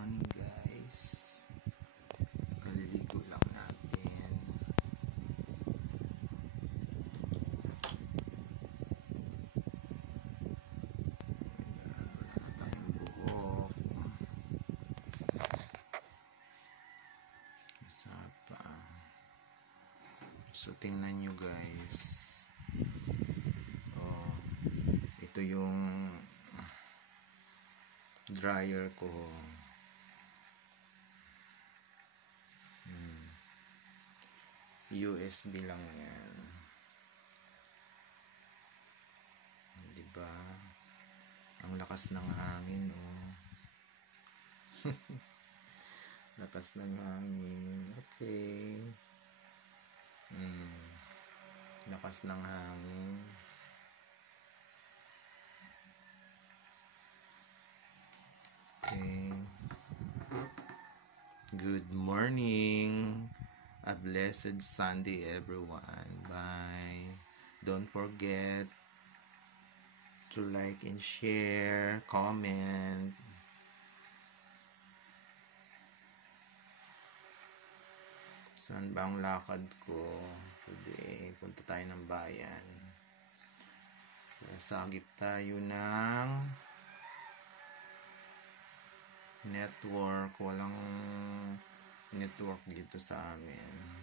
morning guys. Kaliligo lang natin. Wala na tayong buhok. Isa pa. So tingnan nyo guys. Oh, ito yung dryer ko. USB lang yan. Diba? Ang lakas ng hangin, oh. Lakas ng hangin. Okay. Lakas ng hangin. Okay. Good morning. A blessed Sunday, everyone. Bye. Don't forget to like and share, comment. Saan ba ang lakad ko today? Punta tayo ng bayan. Sasagip tayo ng network. Walang network dito sa amin.